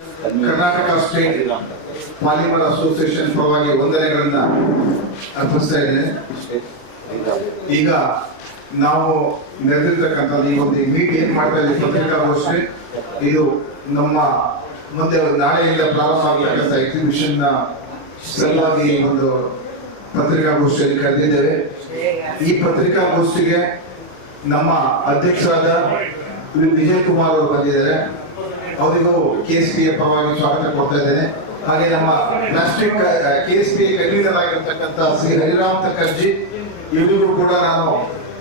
Karnataka state polymer association ಪರವಾಗಿ ವಂದನೆಗಳನ್ನ ಅರ್ಪಿಸ್ತಾ ಇದೆ ಈಗ ನಾವು ನೆರೆದಿರ್ತಕ್ಕಂಥ ಈ ಒಂದು ಮೀಟ್ ಏನ್ ಮಾಡ್ತಾ ಇದ್ದೀವಿ ಪತ್ರಿಕಾಗೋಷ್ಠಿ, ಇದು ನಮ್ಮ ಮುಂದೆ ನಾಳೆಯಿಂದ ಪ್ರಾರಂಭ ಆಗ್ತಕ್ಕಂಥ ಎಕ್ಸಿಬಿಷನ್ನ ಸಲುವಾಗಿ ಒಂದು ಪತ್ರಿಕಾಗೋಷ್ಠಿಯಲ್ಲಿ ಕರೆದಿದ್ದೇವೆ. ಈ ಪತ್ರಿಕಾಗೋಷ್ಠಿಗೆ ನಮ್ಮ ಅಧ್ಯಕ್ಷರಾದ ವಿಜಯ್ ಕುಮಾರ್ ಅವರು ಬಂದಿದ್ದಾರೆ. ಅವರಿಗೂ ಕೆ ಎಸ್ ಪಿ ಪರವಾಗಿ ಸ್ವಾಗತ ಕೊಡ್ತಾ ಇದ್ದೇನೆ. ಹಾಗೆ ನಮ್ಮ plastic K S P convener ಆಗಿರ್ತಕ್ಕಂಥ ಶ್ರೀ ಹರಿರಾಮ್ ತಕರ್ಜಿ ಇವರಿಗೂ ಕೂಡ ನಾನು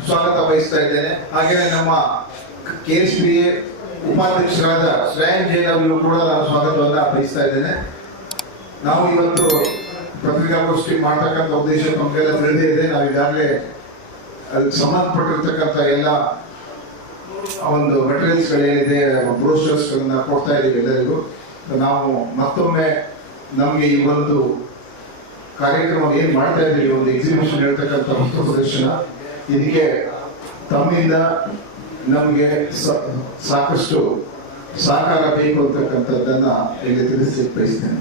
ಸ್ವಾಗತ ವಹಿಸ್ತಾ ಇದ್ದೇನೆ. ಹಾಗೆ ನಮ್ಮ ಕೆ ಎಸ್ ಪಿ ಉಪಾಧ್ಯಕ್ಷರಾದ ಶ್ರೇಯನ್ ಜೈನ್ ಅವರಿಗೂ ಕೂಡ ನಾನು ಸ್ವಾಗತವನ್ನು ಬಯಸ್ತಾ ಇದ್ದೇನೆ. ನಾವು ಇವತ್ತು ಪತ್ರಿಕಾಗೋಷ್ಠಿ ಮಾಡ್ತಕ್ಕಂಥ ಉದ್ದೇಶ ನಮಗೆಲ್ಲ ತಿಳಿದೇ ಇದೆ. ನಾವು ಈಗಾಗಲೇ ಅದಕ್ಕೆ ಸಂಬಂಧಪಟ್ಟಿರ್ತಕ್ಕಂಥ ಎಲ್ಲ ಒಂದು ಮೆಟೀರಿಯಲ್ಸ್ಗಳೇನಿದೆ ಗಳೇನಿದೆ ಬ್ರೋಷರ್ಸ್ ಗಳನ್ನ ಕೊಡ್ತಾ ಇದೀವಿ ಎಲ್ಲರಿಗೂ. ನಾವು ಮತ್ತೊಮ್ಮೆ ನಮಗೆ ಈ ಒಂದು ಕಾರ್ಯಕ್ರಮ ಏನು ಮಾಡ್ತಾ ಇದ್ದೀವಿ ಒಂದು ಎಕ್ಸಿಬಿಷನ್ ಹೇಳ್ತಕ್ಕಂಥ ವಸ್ತು ಪ್ರದರ್ಶನ, ಇದಕ್ಕೆ ತಮ್ಮಿಂದ ನಮಗೆ ಸಾಕಷ್ಟು ಸಹಕಾರ ಬೇಕು ಅಂತಕ್ಕಂಥದ್ದನ್ನ ಇಲ್ಲಿ ತಿಳಿಸ್ಲಿಕ್ಕೆ ಬಯಸ್ತೇನೆ.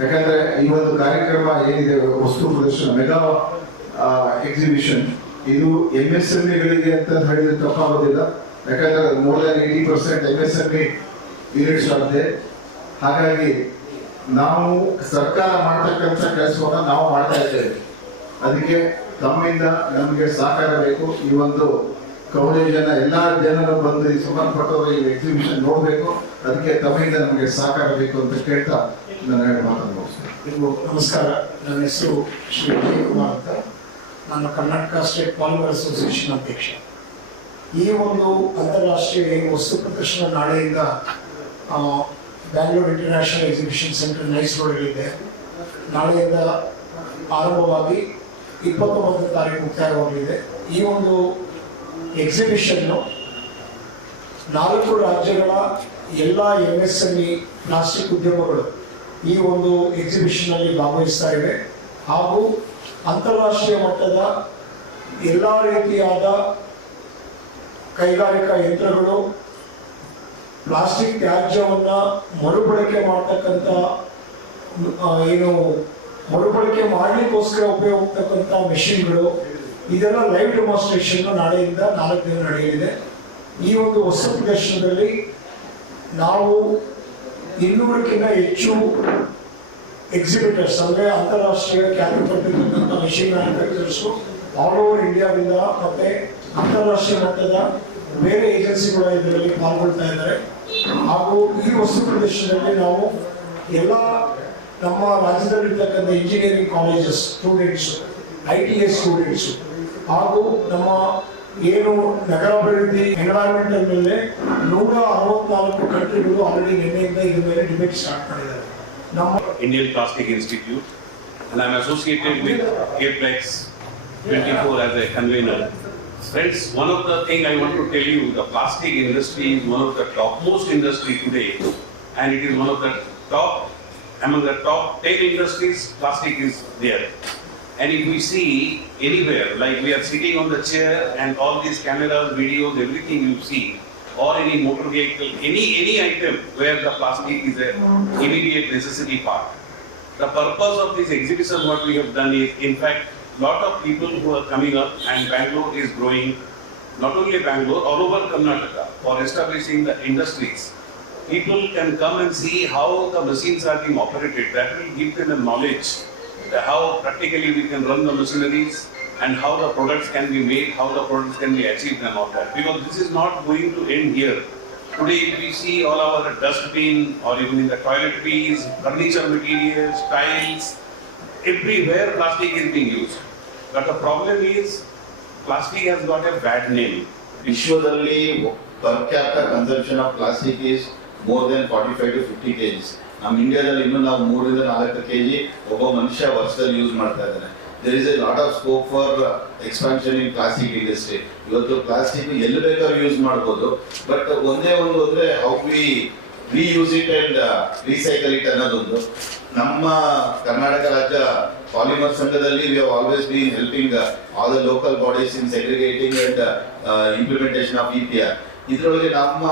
ಯಾಕಂದ್ರೆ ಈ ಒಂದು ಕಾರ್ಯಕ್ರಮ ಏನಿದೆ, ವಸ್ತು ಪ್ರದರ್ಶನ, ಮೆಗಾ ಎಕ್ಸಿಬಿಷನ್ ಇದು ಎಂ ಎಸ್ ಎಂ ಗಳಿಗೆ ಅಂತ ಹೇಳಿದ್ರೆ ತಪ್ಪಾಗೋದಿಲ್ಲ. ಯಾಕಂದ್ರೆ more than eighty percent M S M ಆಗಿದೆ. ಹಾಗಾಗಿ ನಾವು ಸರ್ಕಾರ ಮಾಡ್ತಕ್ಕಂಥ ಕೆಲಸವನ್ನು ನಾವು ಮಾಡ್ತಾ ಇದ್ದೇವೆ. ಅದಕ್ಕೆ ತಮ್ಮಿಂದ ನಮಗೆ ಸಹಕಾರ ಬೇಕು. ಈ ಒಂದು ಕವರೇಜನ್ನ ಎಲ್ಲ ಜನರು ಬಂದು ಈ ಸಂಬಂಧಪಟ್ಟವರು ಈ ಎಕ್ಸಿಬಿಷನ್ ನೋಡಬೇಕು. ಅದಕ್ಕೆ ತಮ್ಮಿಂದ ನಮಗೆ ಸಹಕಾರ ಬೇಕು ಅಂತ ಕೇಳ್ತಾ ನನ್ನ ಎರಡು ಮಾತನ್ನು ನಮಸ್ಕಾರ. ನನ್ನ ಹೆಸರು ಶ್ರೀ ವಿಜಯ್ ಕುಮಾರ್ ಅಂತ. ನಾನು ಕರ್ನಾಟಕ ಸ್ಟೇಟ್ ಪಾಲ್ವರ್ ಅಸೋಸಿಯೇಷನ್ ಅಧ್ಯಕ್ಷ. ಈ ಒಂದು ಅಂತಾರಾಷ್ಟ್ರೀಯ ವಸ್ತು ಪ್ರದರ್ಶನ ನಾಳೆಯಿಂದ Bangalore international exhibition centre nice ರೋಡಲ್ಲಿದೆ ನಾಳೆಯಿಂದ ಆರಂಭವಾಗಿ ಇಪ್ಪತ್ತೊಂಬತ್ತನೇ ತಾರೀಕು ಮುಕ್ತಾಯವಾಗಲಿದೆ ಈ ಒಂದು ಎಕ್ಸಿಬಿಷನ್ನು ನಾಲ್ಕು ರಾಜ್ಯಗಳ ಎಲ್ಲ M S M E plastic ಉದ್ಯಮಗಳು ಈ ಒಂದು ಎಕ್ಸಿಬಿಷನ್ ಅಲ್ಲಿ ಭಾಗವಹಿಸ್ತಾ ಇವೆ. ಹಾಗೂ ಅಂತಾರಾಷ್ಟ್ರೀಯ ಮಟ್ಟದ ಎಲ್ಲ ರೀತಿಯಾದ ಕೈಗಾರಿಕಾ ಯಂತ್ರಗಳು, ಪ್ಲಾಸ್ಟಿಕ್ ತ್ಯಾಜ್ಯವನ್ನ ಮರುಬಳಕೆ ಮಾಡ್ತಕ್ಕಂಥ ಏನು, ಮರುಬಳಕೆ ಮಾಡಲಿಕ್ಕೋಸ್ಕರ ಉಪಯೋಗತಕ್ಕಂಥ ಮೆಷಿನ್ಗಳು ಇದೆಲ್ಲ ಲೈವ್ ಡೆಮಾನ್ಸ್ಟ್ರೇಷನ್ ನಾಳೆಯಿಂದ ನಾಲ್ಕು ದಿನ ನಡೆಯಲಿದೆ. ಈ ಒಂದು ಹೊಸ ಪ್ರದರ್ಶನದಲ್ಲಿ ನಾವು ಇನ್ನೂರಕ್ಕಿಂತ ಹೆಚ್ಚು ಎಕ್ಸಿಬಿಟರ್ಸ್ ಅಂದ್ರೆ ಅಂತಾರಾಷ್ಟ್ರೀಯ ಖ್ಯಾತಿ ಪಟ್ಟಿರ್ತಕ್ಕಂಥ ಮೆಷಿನ್ ಮ್ಯಾನುಫ್ಯಾಕ್ಚರ್ಸು ಆಲ್ ಓವರ್ ಇಂಡಿಯಾದಿಂದ ಮತ್ತೆ ಅಂತಾರಾಷ್ಟ್ರೀಯ ಮಟ್ಟದ ಬೇರೆ ಏಜೆನ್ಸಿಗಳು ಇದರಲ್ಲಿ ಪಾಲ್ಗೊಳ್ತಾ ಇದ್ದಾರೆ ಹಾಗೂ ಈ ವಸ್ತು ಪ್ರದೇಶದಲ್ಲಿ ನಾವು ಎಲ್ಲ ನಮ್ಮ ರಾಜ್ಯದಲ್ಲಿರ್ತಕ್ಕಂಥ engineering colleges students I T S students ಹಾಗೂ ನಮ್ಮ ಏನು ನಗರಾಭಿವೃದ್ಧಿ ಎನ್ವೈರನ್ಮೆಂಟ್ ಮೇಲೆ ನೂರ ಅರವತ್ನಾಲ್ಕು ಕಂಟ್ರಿಗಳು ಆಲ್ರೆಡಿ ನಿನ್ನೆಯಿಂದ ಇದ್ರ ಮೇಲೆ ಡಿಬೇಟ್ ಸ್ಟಾರ್ಟ್ ಮಾಡಿದ್ದಾರೆ ನಮ್ಮ Indian plastic institute and I'm associated with Caplex 24 as a convener. Friends, one of the thing I want to tell you, the plastic industry is one of the topmost industry today, and it is one of the top, among the top 10 industries, plastic is there. And if we see anywhere, like we are sitting on the chair and all these cameras, videos, everything you see, or any motor vehicle, any, any item where the plastic is a immediate necessity part. The purpose of this exhibition, what we have done is, in fact, lot of people who are coming up and Bangalore is growing, not only Bangalore, all over Karnataka for establishing the industries. People can come and see how the machines are being operated. That will give them a knowledge how practically we can run the machineries and how the products can be made, how the products can be achieved and all that. Because this is not going to end here. Today, if we see all our dustbin or even in the toiletries, furniture materials, tiles, everywhere plastic is being used. But the problem is, plastic has got a bad name. ವಿಶ್ವದಲ್ಲಿ per capita consumption of plastic is more than forty five to fifty K Gs ನಮ್ಮ ಇಂಡಿಯಾದಲ್ಲಿ ಇನ್ನೂ ನಾವು ಮೂರರಿಂದ ನಾಲ್ಕು KG ಒಬ್ಬ ಮನುಷ್ಯ ವರ್ಷದಲ್ಲಿ ಯೂಸ್ ಮಾಡ್ತಾ ಇದ್ದಾನೆ. There is a lot of scope for expansion in plastic industry ಇವತ್ತು ಪ್ಲಾಸ್ಟಿಕ್ ಎಲ್ಲಿ ಬೇಕಾದ್ರೂ ಯೂಸ್ ಮಾಡ್ಬೋದು. ಬಟ್ ಒಂದೇ ಒಂದು ಅಂದ್ರೆ how we reuse it and recycle it ಅನ್ನೋದೊಂದು. ನಮ್ಮ ಕರ್ನಾಟಕ ರಾಜ್ಯ ಪಾಲಿಮರ್ ಸಂಘದಲ್ಲಿ we have always been helping all the local bodies in segregating and implementation of E ಇದರೊಳಗೆ ನಮ್ಮ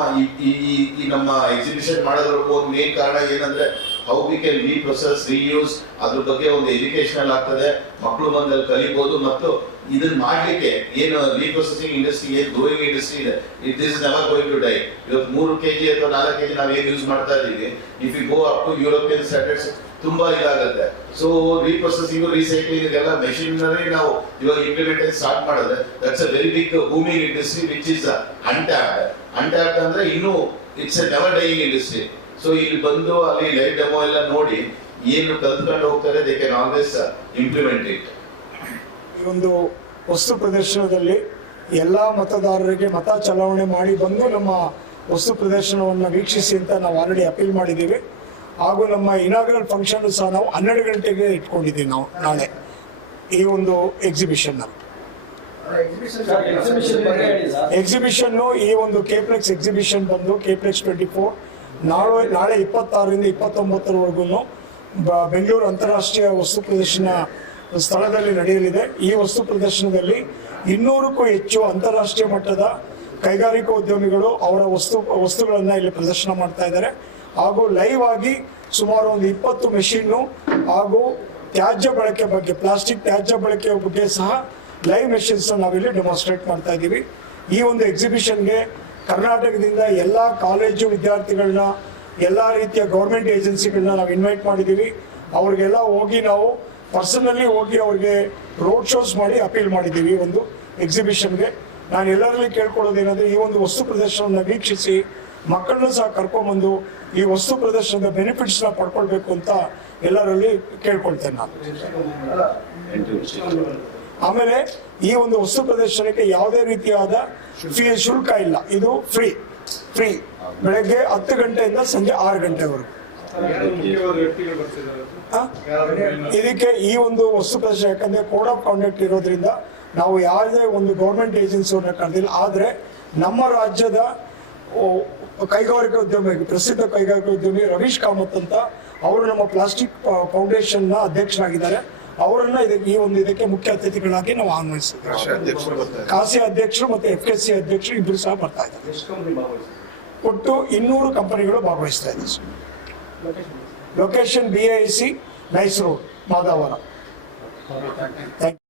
ಈ ನಮ್ಮ ಎಕ್ಸಿಬಿಷನ್ ಮಾಡೋದ್ರೊಳಗೆ ಒಂದು ಮೇನ್ ಕಾರಣ ಏನಂದ್ರೆ how we can reprocess reuse ಅದ್ರ ಬಗ್ಗೆ ಒಂದು ಎಜುಕೇಷನಲ್ ಆಗ್ತದೆ. ಮಕ್ಕಳು ಬಂದಲ್ಲಿ ಕಲಿಬಹುದು ಮತ್ತು ಇದನ್ನ ಮಾಡ್ಲಿಕ್ಕೆ ಏನು ರೀಪ್ರೊಸೆಸಿಂಗ್ ಇಂಡಸ್ಟ್ರಿ ಏನು ಗ್ರೋಯಿಂಗ್ ಇಂಡಸ್ಟ್ರಿ ಇದೆ. It is never going to die ಇವತ್ತು ಮೂರು ಕೆಜಿ ಅಥವಾ ನಾಲ್ಕು ಕೆಜಿ ನಾವು ಏನು ಯೂಸ್ ಮಾಡ್ತಾ ಇದ್ದೀವಿ. If you go up to European standards ತುಂಬಾ ಇದಾಗುತ್ತೆ. ಸೊ ರೀಪ್ರೊಸೆಸಿಂಗ್ ರೀಸೈಕ್ಲಿಂಗ್ ಎಲ್ಲ ಮೆಷಿನರಿ ನಾವು ಇವಾಗ ಇಂಪ್ಲಿಮೆಂಟೇಷನ್ ಸ್ಟಾರ್ಟ್ ಮಾಡಿದ್ರೆ that's a very big booming industry which is untapped untapped ಅಂದ್ರೆ ಇನ್ನೂ it's a never dying industry so ಇಲ್ಲಿ ಬಂದು ಅಲ್ಲಿ ಲೈಟ್ ಡೆಮೋ ಎಲ್ಲ ನೋಡಿ ಏನು ಕಲ್ತ್ಕೊಂಡು ಹೋಗ್ತಾರೆ they can always implement it ಈ ಒಂದು ವಸ್ತು ಪ್ರದರ್ಶನದಲ್ಲಿ ಎಲ್ಲ ಮತದಾರರಿಗೆ ಮತ ಚಲಾವಣೆ ಮಾಡಿ ಬಂದು ನಮ್ಮ ವಸ್ತು ಪ್ರದರ್ಶನವನ್ನು ವೀಕ್ಷಿಸಿ ಅಂತ ನಾವು ಆಲ್ರೆಡಿ ಅಪೀಲ್ ಮಾಡಿದ್ದೀವಿ. ಹಾಗೂ ನಮ್ಮ ಇನಾಗ್ರಲ್ ಫಂಕ್ಷನ್ ಸಹ ನಾವು ಹನ್ನೆರಡು ಗಂಟೆಗೆ ಇಟ್ಕೊಂಡಿದ್ದೀವಿ ನಾವು ನಾಳೆ ಈ ಒಂದು ಎಕ್ಸಿಬಿಷನ್ ಎಕ್ಸಿಬಿಷನ್ ಈ ಒಂದು ಕೆಪ್ಲೆಕ್ಸ್ ಎಕ್ಸಿಬಿಷನ್ ಬಂದು ಕೆಪ್ಲೆಕ್ಸ್ ಟ್ವೆಂಟಿ ಫೋರ್ ನಾಳೆ ನಾಳೆ ಇಪ್ಪತ್ತಾರರಿಂದ ಇಪ್ಪತ್ತೊಂಬತ್ತರವರೆಗೂ ಬೆಂಗಳೂರು ಅಂತಾರಾಷ್ಟ್ರೀಯ ವಸ್ತು ಪ್ರದರ್ಶನ ಸ್ಥಳದಲ್ಲಿ ನಡೆಯಲಿದೆ. ಈ ವಸ್ತು ಪ್ರದರ್ಶನದಲ್ಲಿ ಇನ್ನೂರಕ್ಕೂ ಹೆಚ್ಚು ಅಂತಾರಾಷ್ಟ್ರೀಯ ಮಟ್ಟದ ಕೈಗಾರಿಕಾ ಉದ್ಯಮಿಗಳು ಅವರ ವಸ್ತು, ವಸ್ತುಗಳನ್ನು ಇಲ್ಲಿ ಪ್ರದರ್ಶನ ಮಾಡ್ತಾ ಇದ್ದಾರೆ. ಹಾಗೂ ಲೈವ್ ಆಗಿ ಸುಮಾರು ಒಂದು ಇಪ್ಪತ್ತು ಮೆಷಿನ್ನು ಹಾಗೂ ತ್ಯಾಜ್ಯ ಬಳಕೆ ಬಗ್ಗೆ ಪ್ಲಾಸ್ಟಿಕ್ ತ್ಯಾಜ್ಯ ಬಳಕೆ ಬಗ್ಗೆ ಸಹ ಲೈವ್ ಮೆಷಿನ್ಸ್ ನಾವಿಲ್ಲಿ ಡೆಮಾನ್ಸ್ಟ್ರೇಟ್ ಮಾಡ್ತಾ ಇದ್ದೀವಿ. ಈ ಒಂದು ಎಕ್ಸಿಬಿಷನ್ಗೆ ಕರ್ನಾಟಕದಿಂದ ಎಲ್ಲ ಕಾಲೇಜು ವಿದ್ಯಾರ್ಥಿಗಳನ್ನ, ಎಲ್ಲ ರೀತಿಯ ಗೌರ್ಮೆಂಟ್ ಏಜೆನ್ಸಿಗಳನ್ನ ನಾವು ಇನ್ವೈಟ್ ಮಾಡಿದ್ದೀವಿ. ಅವ್ರಿಗೆಲ್ಲ ಹೋಗಿ ನಾವು ಪರ್ಸನಲಿ ಹೋಗಿ ಅವ್ರಿಗೆ ರೋಡ್ ಶೋಸ್ ಮಾಡಿ ಅಪೀಲ್ ಮಾಡಿದ್ದೀವಿ ಒಂದು ಎಕ್ಸಿಬಿಷನ್ಗೆ ನಾನು ಎಲ್ಲರಲ್ಲಿ ಕೇಳ್ಕೊಳ್ಳೋದೇನೆಂದ್ರೆ ಈ ಒಂದು ವಸ್ತು ಪ್ರದರ್ಶನವನ್ನು ವೀಕ್ಷಿಸಿ ಮಕ್ಕಳನ್ನು ಸಹ ಕರ್ಕೊಂಡ್ಬಂದು ಈ ವಸ್ತು ಪ್ರದರ್ಶನದ ಬೆನಿಫಿಟ್ಸ್ನ ಪಡ್ಕೊಳ್ಬೇಕು ಅಂತ ಎಲ್ಲರಲ್ಲಿ ಕೇಳ್ಕೊಳ್ತೇನೆ ನಾನು. ಆಮೇಲೆ ಈ ಒಂದು ವಸ್ತು ಪ್ರದರ್ಶನಕ್ಕೆ ಯಾವುದೇ ರೀತಿಯಾದ ಫೀ ಶುಲ್ಕ ಇಲ್ಲ. ಇದು ಫ್ರೀ ಫ್ರೀ ಬೆಳಗ್ಗೆ ಹತ್ತು ಗಂಟೆಯಿಂದ ಸಂಜೆ ಆರು ಗಂಟೆವರೆಗೂ? ಇದಕ್ಕೆ ಈ ಒಂದು ವಸ್ತು ಪ್ರದರ್ಶನ ಯಾಕಂದ್ರೆ ಕೋಡ್ ಆಫ್ ಕಾಂಡಕ್ಟ್ ಇರೋದ್ರಿಂದ ನಾವು ಯಾವುದೇ ಒಂದು ಗೌರ್ಮೆಂಟ್ ಏಜೆನ್ಸಿಯವ್ರನ್ನ ಕರೆದಿಲ್ಲ. ಆದರೆ ನಮ್ಮ ರಾಜ್ಯದ ಕೈಗಾರಿಕಾ ಉದ್ಯಮಿ ಪ್ರಸಿದ್ಧ ಕೈಗಾರಿಕಾ ಉದ್ಯಮಿ ರವೀಶ್ ಕಾಮತ್ ಅಂತ ಅವರು ನಮ್ಮ ಪ್ಲಾಸ್ಟಿಕ್ ಫೌಂಡೇಶನ್ನ ಅಧ್ಯಕ್ಷರಾಗಿದ್ದಾರೆ. ಅವರನ್ನ ಇದಕ್ಕೆ ಈ ಒಂದು ಇದಕ್ಕೆ ಮುಖ್ಯ ಅತಿಥಿಗಳಾಗಿ ನಾವು ಆಹ್ವಾನಿಸಿದ್ದೇವೆ ಕಾಸಿ ಅಧ್ಯಕ್ಷರು ಮತ್ತೆ ಎಫ್ ಎಸ್ ಸಿ ಅಧ್ಯಕ್ಷರು ಇಬ್ಬರು ಸಹ ಬರ್ತಾ ಇದ್ದಾರೆ. ಒಟ್ಟು ಇನ್ನೂರು ಕಂಪನಿಗಳು ಭಾಗವಹಿಸ್ತಾ ಇದೆ location B I C nice road Madavara thank